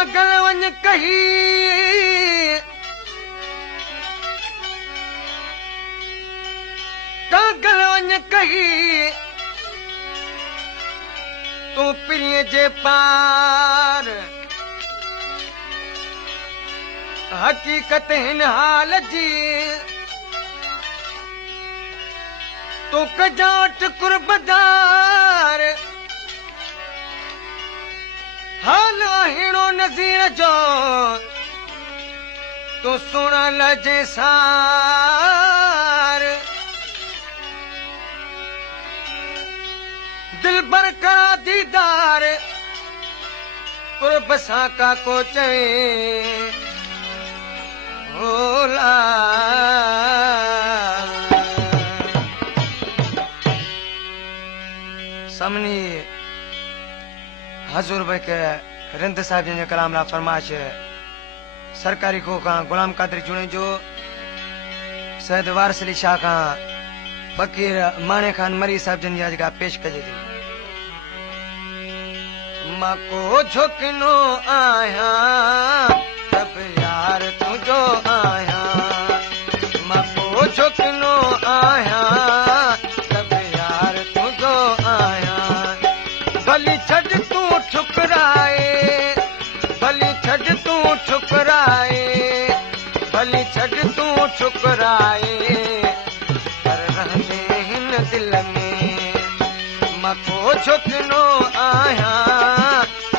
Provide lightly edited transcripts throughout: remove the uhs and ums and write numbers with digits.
कागल वञ कही कागल वञ कही तूं पिरीअ जे पार हकीकत हिन हाल जी तूं कजाट कुर्बदार हाल अहिड़ो नज़ीर जो तूं सुण लजे सार दिल भर करा दीदार कुर्ब सां का को चवे होला सामने हजूर भाई के रिंद साहब जे कलाम ला फरमाइश सरकारी को का गुलाम कादरी जुणे जो सैयद वारिस अली शाह का फकीर माने खान मरी साहब जन जगह पेश कजे थी मां को झुकनो आया सब यार तुझो आया मां को झुकनो आया सब यार तुझो आया भली छड़ तू ठुकराए भली छड़ तू ठुकराए भली छड़ तू ठुकराए पर रहंदे हिन दिल में मां को झुकनो आया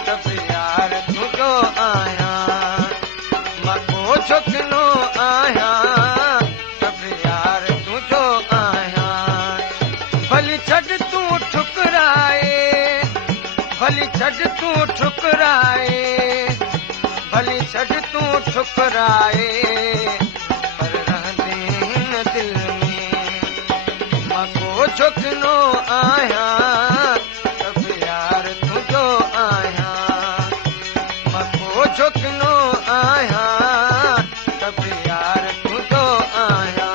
सब यार तुझो आया मां को झुकनो आया सब यार तुझो आया भली छड़ तू ठुकराए भली छड़ तू ठुकराए भली छड़ तू ठुकराए पर रहंदे हिन दिल में मां को झुकनो आया सब यार तुझो आया मां को झुकनो आया सब यार तुझो आया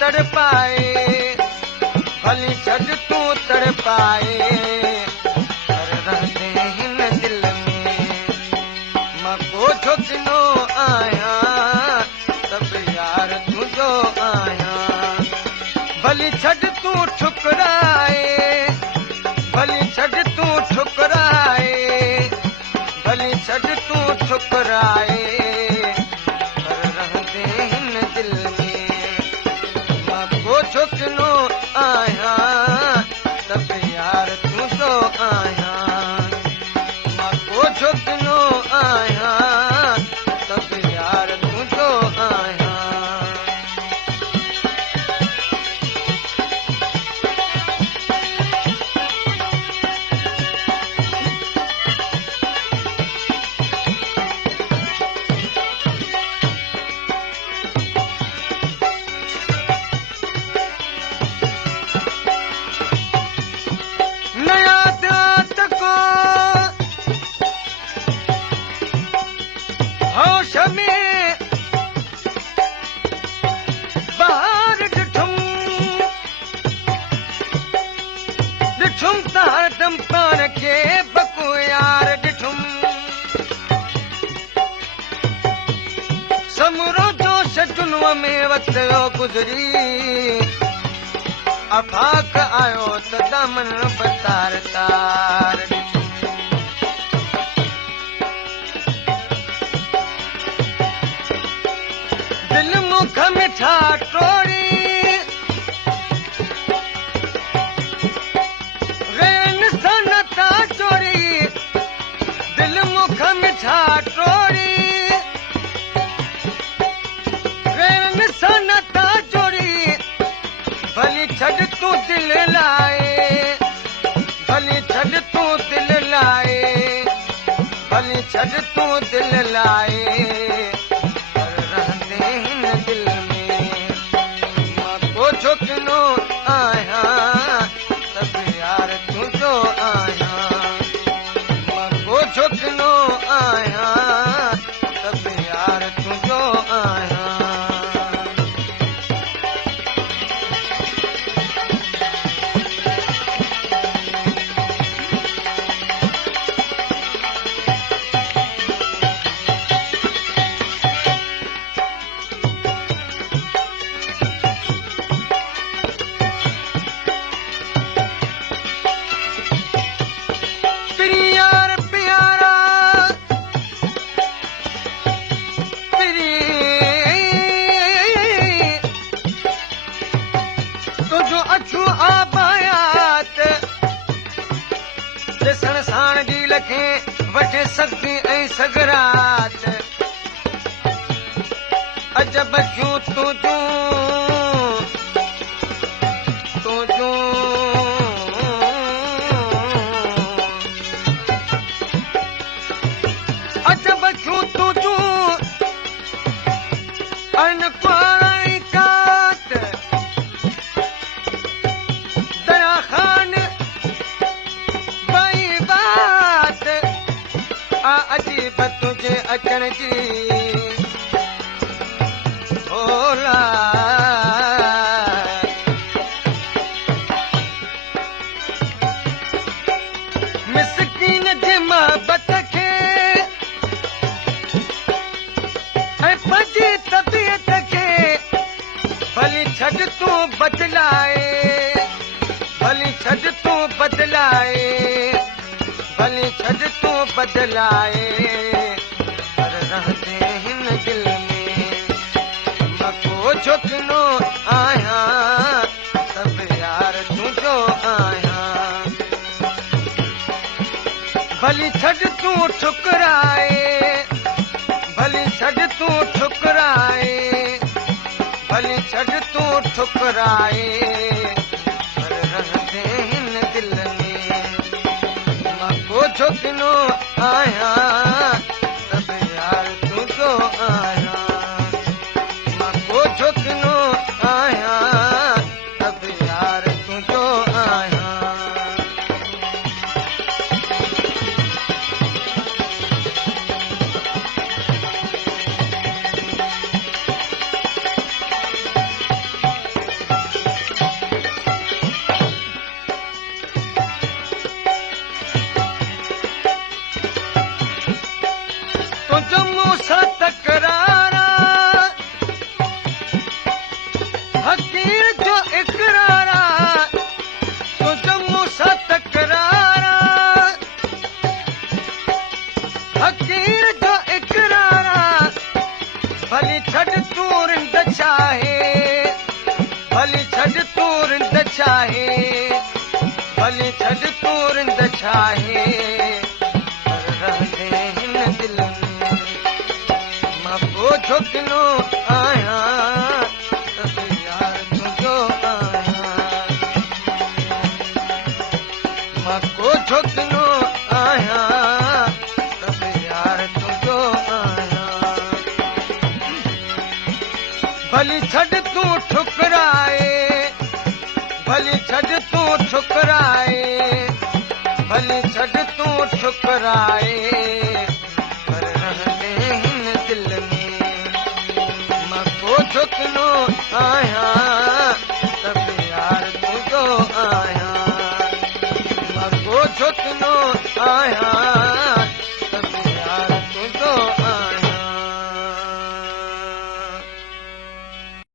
तड़पाए भली छड़ तू तड़पाए पर रहंदे हिन दिल में मां को झुकनो आया सब यार तुझो आया भली छड़ तू ठुकराए भली छड़ तू ठुकराए भली छड़ तू ठुकराए पर रहंदे हिन दिल में झुकनो आया सब यार तुझो आया मां को झुकनो आया सब यार तुझो आया पान के बकु यार ॾिठुम समूरो जोश जुनूअ में वतियो गुज़री अफाक आयो त दामन बतार तार दिल मुख मिठा टोड़ी दिल मुख मिठा टोड़ी छड़ तू दिल लाए भली छड़ तू दिल लाए भली छड़ तू दिल लाए पर रहंदे हिन दिल में मां को झुकनो आया तब यार तुझो आया मां को झुकनो आया तब यार तुझो आया अछू आबायात ॾिसण साण जी लखे वठे सघी ऐं सगरात अजब जूं तुझूं तुझूं अजब जूं तुझूं अन पाराई कात अजीब तुझे अचण जी होला मिसकीन जी मोहबत खे ऐं पंहिंजी तबियत खे भली छॾ तूं बदलाए भली छॾ तूं बदलाए भली छॾ तूं बदलाए पर रहंदे हिन दिल में मां को झुकनो आया तब यार तुझो आया भली छॾ तूं ठुकराए भली छॾ तूं ठुकराए भली छॾ तूं ठुकराए पर रहंदे हिन दिल में को झुकनो आया तब यार तुझो आया मां को झुकनो आया तब यार तुझो आया तकरारा हकीर जो इकरारा तुझ मूंसां तकरारा हकीर जो इकरारा भली छॾ तूं रिंद चाहे भली छॾ तूं रिंद चाहे भली छॾ तूं रिंद चाहे पर रहंदे हिन दिल में को झुकनो आया तब यार तुझो आया मां को झुकनो आया तब यार तुझो आया भली छॾ तूं ठुकराए भली छॾ तूं ठुकराए भली छॾ तूं ठुकराए पर रहंदे हिन दिल में झुकनो आया